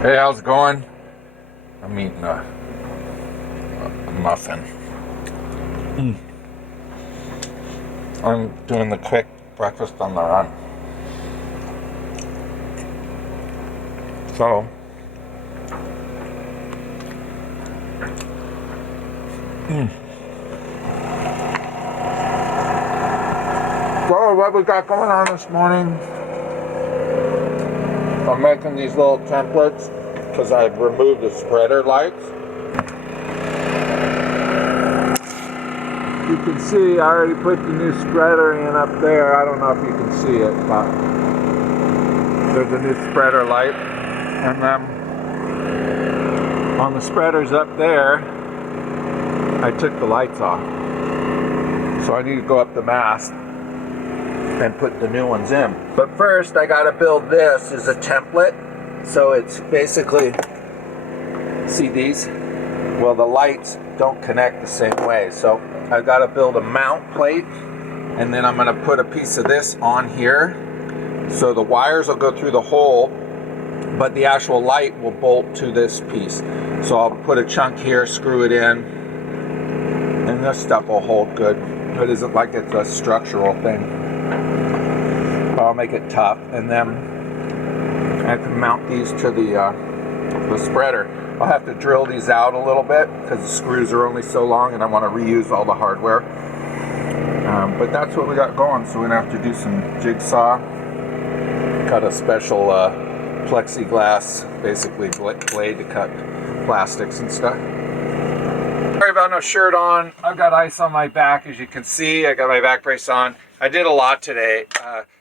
Hey, how's it going? I'm eating a muffin. I'm doing the quick breakfast on the run. So, what we got going on this morning? I'm making these little templates because I've removed the spreader lights. You can see I already put the new spreader in up there. I don't know if you can see it, but there's a new spreader light. And then on the spreaders up there, I took the lights off. So I need to go up the mast and put the new ones in. But first I gotta build this as a template. So it's basically, see these? Well, the lights don't connect the same way. So I gotta build a mount plate, and then I'm gonna put a piece of this on here. So the wires will go through the hole, but the actual light will bolt to this piece. So I'll put a chunk here, screw it in, and this stuff will hold good. It isn't like it's a structural thing. I'll make it tough, and then I can mount these to the spreader. I'll have to drill these out a little bit because the screws are only so long, and I want to reuse all the hardware. But that's what we got going. So we're gonna have to do some jigsaw. Cut a special plexiglass, basically blade to cut plastics and stuff. Sorry about no shirt on. I've got ice on my back, as you can see. I got my back brace on. I did a lot today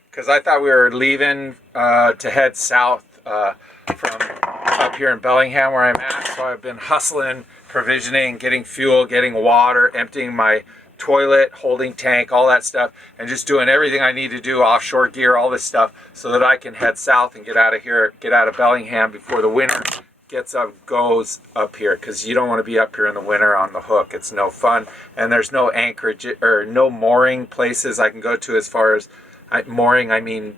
because I thought we were leaving to head south from up here in Bellingham where I'm at. So I've been hustling, provisioning, getting fuel, getting water, emptying my toilet, holding tank, all that stuff, and just doing everything I need to do, offshore gear, all this stuff, so that I can head south and get out of here, get out of Bellingham before the winter goes up here, because you don't want to be up here in the winter on the hook. It's no fun, and there's no anchorage or no mooring places I can go to. As far as mooring, I mean,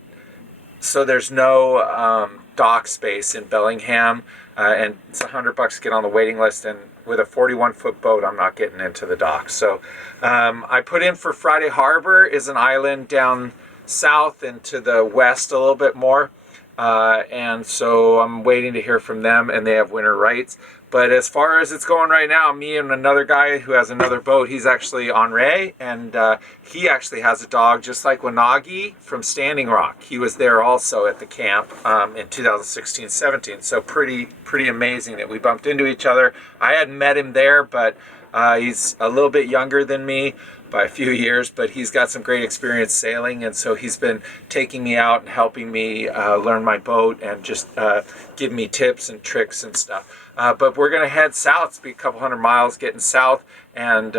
so there's no dock space in Bellingham, and it's $100 to get on the waiting list, and with a 41-foot boat I'm not getting into the dock. So I put in for Friday Harbor, is an island down south and to the west a little bit more. And so I'm waiting to hear from them, and they have winter rights. But as far as it's going right now, me and another guy who has another boat, he's actually Henri, and he actually has a dog just like Wanagi from Standing Rock. He was there also at the camp in 2016-17. So pretty amazing that we bumped into each other. I hadn't met him there, but he's a little bit younger than me by a few years, but he's got some great experience sailing, and so he's been taking me out and helping me learn my boat and just give me tips and tricks and stuff. But we're gonna head south. It's be a couple hundred miles getting south, and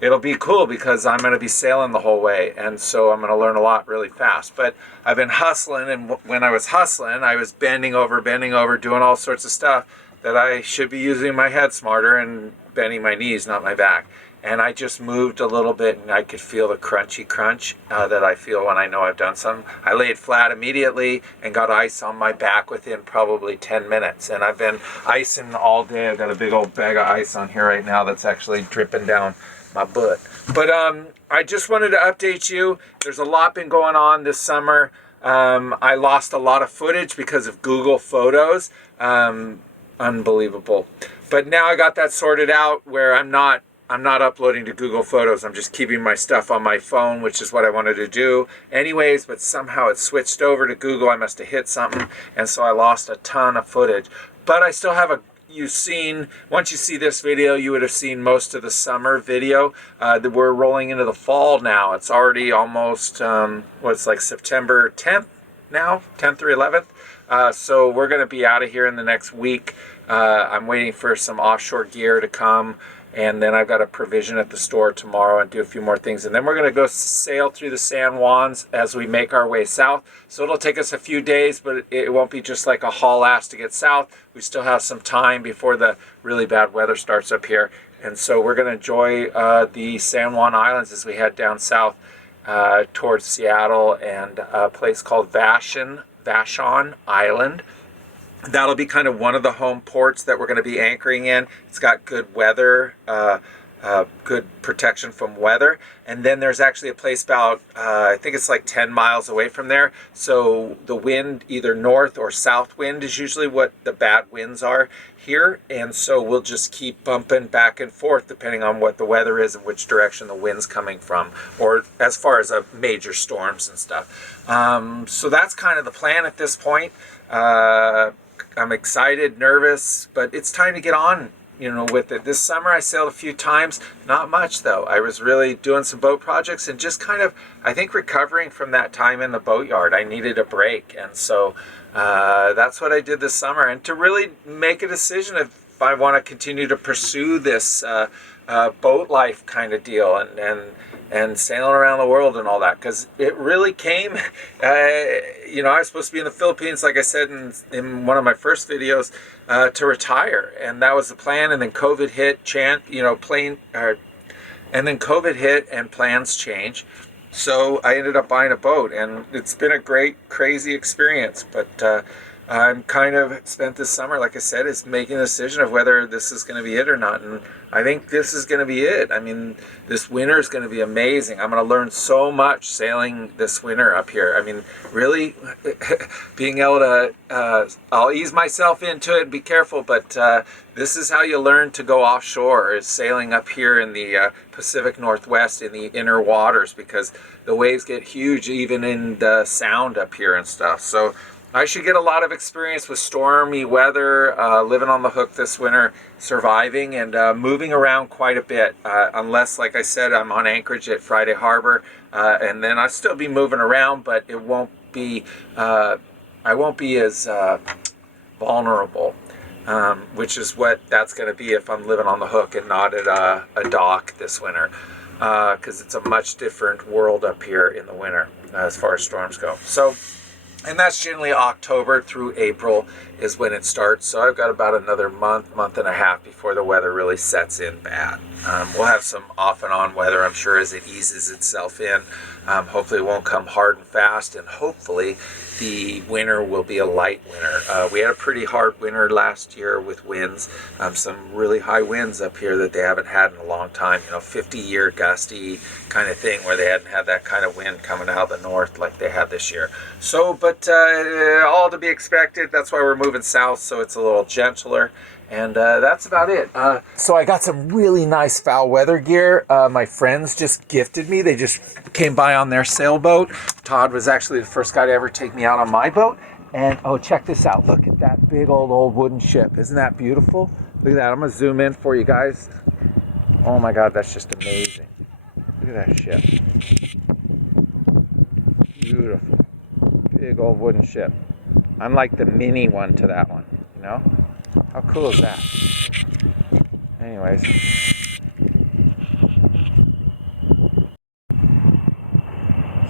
it'll be cool because I'm gonna be sailing the whole way, and so I'm gonna learn a lot really fast. But I've been hustling, and when I was hustling, I was bending over, doing all sorts of stuff that I should be using my head smarter and bending my knees, not my back. And I just moved a little bit, and I could feel the crunchy crunch that I feel when I know I've done something. I laid flat immediately and got ice on my back within probably 10 minutes. And I've been icing all day. I've got a big old bag of ice on here right now that's actually dripping down my butt. But I just wanted to update you. There's a lot been going on this summer. I lost a lot of footage because of Google Photos. Unbelievable. But now I got that sorted out where I'm not uploading to Google Photos. I'm just keeping my stuff on my phone, which is what I wanted to do anyways, but somehow it switched over to Google. I must have hit something, and so I lost a ton of footage. But I still have once you see this video, you would have seen most of the summer video. That we're rolling into the fall now. It's already almost, it's like September 10th now, 10th or 11th. So we're gonna be out of here in the next week. I'm waiting for some offshore gear to come, and then I've got a provision at the store tomorrow and do a few more things. And then we're going to go sail through the San Juans as we make our way south. So it'll take us a few days, but it won't be just like a haul ass to get south. We still have some time before the really bad weather starts up here. And so we're going to enjoy the San Juan Islands as we head down south towards Seattle and a place called Vashon Island. That'll be kind of one of the home ports that we're going to be anchoring in. It's got good weather, good protection from weather. And then there's actually a place about, I think it's like 10 miles away from there. So the wind, either north or south wind, is usually what the bad winds are here. And so we'll just keep bumping back and forth depending on what the weather is and which direction the wind's coming from, or as far as major storms and stuff. So that's kind of the plan at this point. I'm excited, nervous, but it's time to get on, with it. This summer I sailed a few times, not much though. I was really doing some boat projects and just kind of, I think, recovering from that time in the boatyard. I needed a break, and so that's what I did this summer, and to really make a decision if I want to continue to pursue this boat life kind of deal and sailing around the world and all that, because it really came, I was supposed to be in the Philippines, like I said in one of my first videos, to retire, and that was the plan, and then COVID hit, and then COVID hit and plans changed. So I ended up buying a boat, and it's been a great, crazy experience, but I'm kind of spent this summer, like I said, is making a decision of whether this is going to be it or not. And I think this is going to be it. I mean, this winter is going to be amazing. I'm going to learn so much sailing this winter up here. I mean, really being able to, I'll ease myself into it, be careful, but this is how you learn to go offshore, is sailing up here in the Pacific Northwest in the inner waters, because the waves get huge even in the sound up here and stuff. So I should get a lot of experience with stormy weather, living on the hook this winter, surviving, and moving around quite a bit. Unless, like I said, I'm on anchorage at Friday Harbor, and then I'll still be moving around, but it won't be, I won't be as vulnerable, which is what that's going to be if I'm living on the hook and not at a dock this winter, because it's a much different world up here in the winter as far as storms go. So. And that's generally October through April is when it starts. So I've got about another month and a half before the weather really sets in bad. We'll have some off and on weather, I'm sure, as it eases itself in. Hopefully it won't come hard and fast, and hopefully the winter will be a light winter. We had a pretty hard winter last year with winds, some really high winds up here that they haven't had in a long time, 50-year gusty kind of thing, where they hadn't had that kind of wind coming out of the north like they had this year. So, but all to be expected. That's why we're moving south, so it's a little gentler. And that's about it. So I got some really nice foul weather gear. My friends just gifted me. They just came by on their sailboat. Todd was actually the first guy to ever take me out on my boat. And oh, check this out. Look at that big old wooden ship. Isn't that beautiful? Look at that. I'm going to zoom in for you guys. Oh my God, that's just amazing. Look at that ship. Beautiful. Big old wooden ship. I'm like the mini one to that one, How cool is that? Anyways.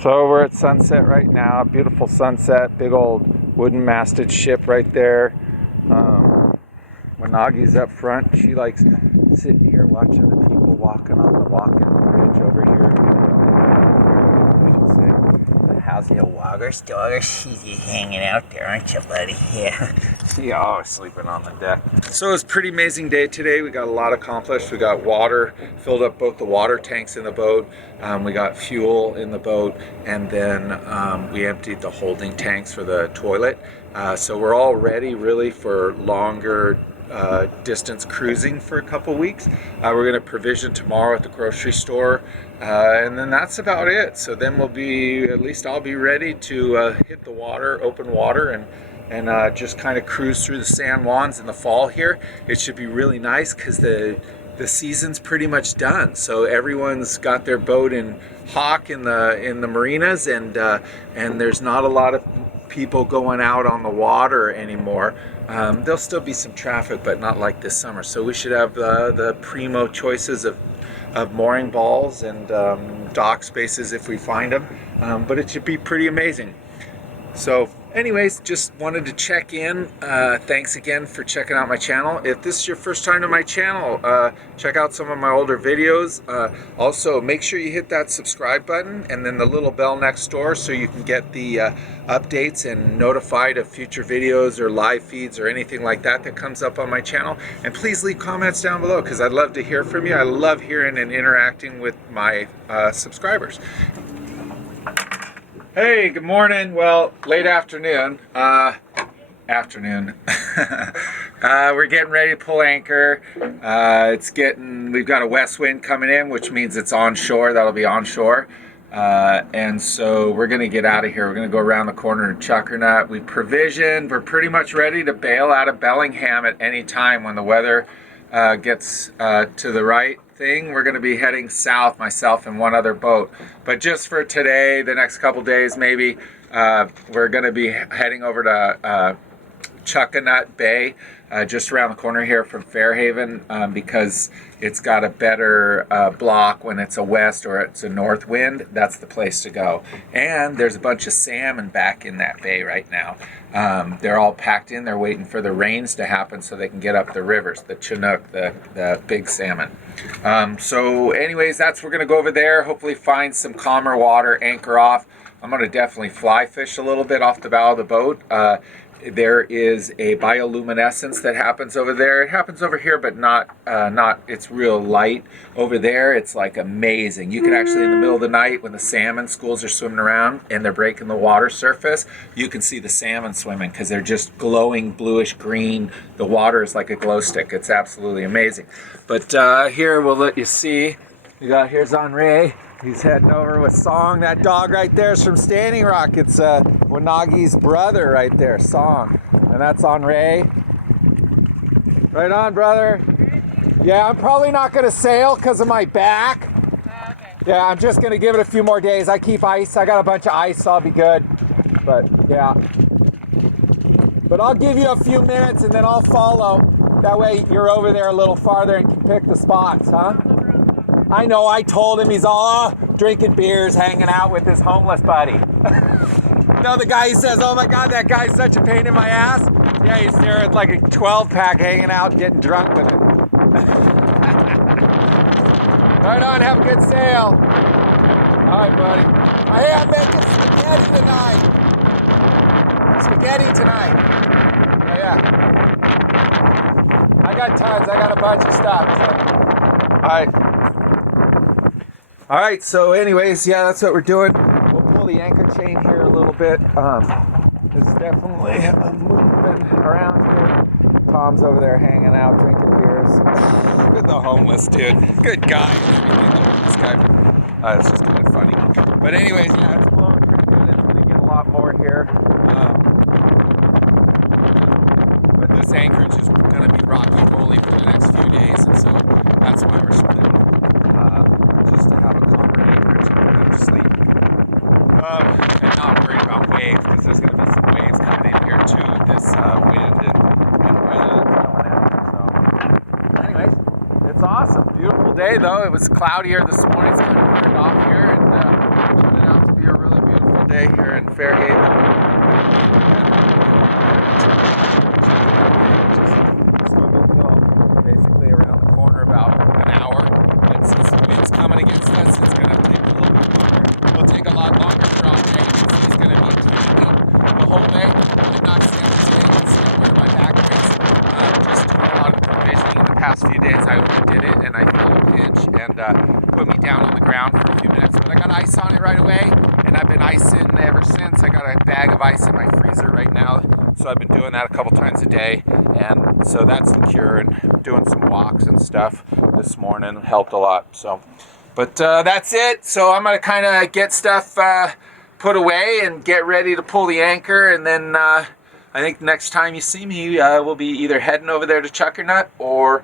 So we're at sunset right now. Beautiful sunset. Big old wooden masted ship right there. Wanagi's up front. She likes sitting here watching the people walking on the walking bridge over here. How's your walrus daughter? She's hanging out there, aren't you, buddy? Yeah. Yeah, always sleeping on the deck. So it was a pretty amazing day today. We got a lot accomplished. We got water, filled up both the water tanks in the boat. We got fuel in the boat, and then we emptied the holding tanks for the toilet. So we're all ready really for longer distance cruising for a couple weeks. We're going to provision tomorrow at the grocery store, and then that's about it. So then we'll be, at least I'll be ready to hit the water, open water, and just kind of cruise through the San Juans in the fall here. It should be really nice because the season's pretty much done. So everyone's got their boat in hock in the marinas, and there's not a lot of people going out on the water anymore. There'll still be some traffic, but not like this summer. So we should have the primo choices of mooring balls and dock spaces if we find them. But it should be pretty amazing. So anyways, just wanted to check in. Thanks again for checking out my channel. If this is your first time to my channel, check out some of my older videos. Also, make sure you hit that subscribe button and then the little bell next door so you can get the updates and notified of future videos or live feeds or anything like that that comes up on my channel. And please leave comments down below because I'd love to hear from you. I love hearing and interacting with my subscribers. Hey, good morning. Well, late afternoon. We're getting ready to pull anchor. We've got a west wind coming in, which means it's onshore. That'll be onshore. And so we're going to get out of here. We're going to go around the corner to Chuckanut. We provisioned. We're pretty much ready to bail out of Bellingham at any time when the weather gets to the right thing. We're going to be heading south, myself and one other boat. But just for today, the next couple days maybe, we're going to be heading over to Chuckanut Bay, just around the corner here from Fairhaven, because it's got a better block when it's a west or it's a north wind. That's the place to go. And there's a bunch of salmon back in that bay right now. They're all packed in. They're waiting for the rains to happen so they can get up the rivers, the Chinook, the big salmon. So anyways, we're going to go over there, hopefully find some calmer water, anchor off. I'm going to definitely fly fish a little bit off the bow of the boat. There is a bioluminescence that happens over there. It happens over here, but not. It's real light over there. It's like amazing. You can actually, in the middle of the night, when the salmon schools are swimming around and they're breaking the water surface, you can see the salmon swimming because they're just glowing bluish green. The water is like a glow stick. It's absolutely amazing. But here we'll let you see. Here's Henri. He's heading over with Song. That dog right there is from Standing Rock. It's Wanagi's brother right there, Song. And that's Henri. Right on, brother. Yeah, I'm probably not going to sail because of my back. Yeah, I'm just going to give it a few more days. I keep ice. I got a bunch of ice, so I'll be good. But, yeah. But I'll give you a few minutes and then I'll follow. That way you're over there a little farther and can pick the spots, huh? I know, I told him he's all drinking beers, hanging out with his homeless buddy. You know the guy who says, oh my God, that guy's such a pain in my ass? Yeah, he's there with like a 12-pack hanging out and getting drunk with him. Right on, have a good sail. All right, buddy. Hey, I'm making spaghetti tonight. Yeah. I got tons, I got a bunch of stuff. All right, so anyways, yeah, that's what we're doing. We'll pull the anchor chain here a little bit. There's definitely a movement around here. Tom's over there hanging out, drinking beers. Look at the homeless dude. Good guy. This guy. It's just kind of funny. But anyways, yeah, it's blowing pretty good. It's going to get a lot more here. But this anchorage is going to be rocky and rolly for the next few days, and so that's why we're splitting. And not worried about waves because there's going to be some waves coming in here too with this wind and weather that's coming in. So, anyways, it's awesome. Beautiful day though. It was cloudier this morning. It's kind of burned off here, and turned out to be a really beautiful day here in Fairhaven. Basically around the corner about an hour. And since the wind's coming against us, it's going to take a little bit longer. It'll take a lot longer for Andre because he's going to be teaching up the whole day. I'm not saying today, you can see where my back breaks. Just doing a lot of provisioning the past few days. I overdid it and I felt a pinch and put me down on the ground for a few minutes. But I got ice on it right away, and I've been icing ever since. I got a bag of ice in my freezer right now, so I've been doing that a couple times a day. And so that's the cure, and doing some walks and stuff this morning helped a lot. So, but that's it. So I'm gonna kind of get stuff put away and get ready to pull the anchor, and then I think next time you see me, we'll be either heading over there to Chuckanut or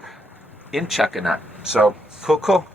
in Chuckanut. So cool.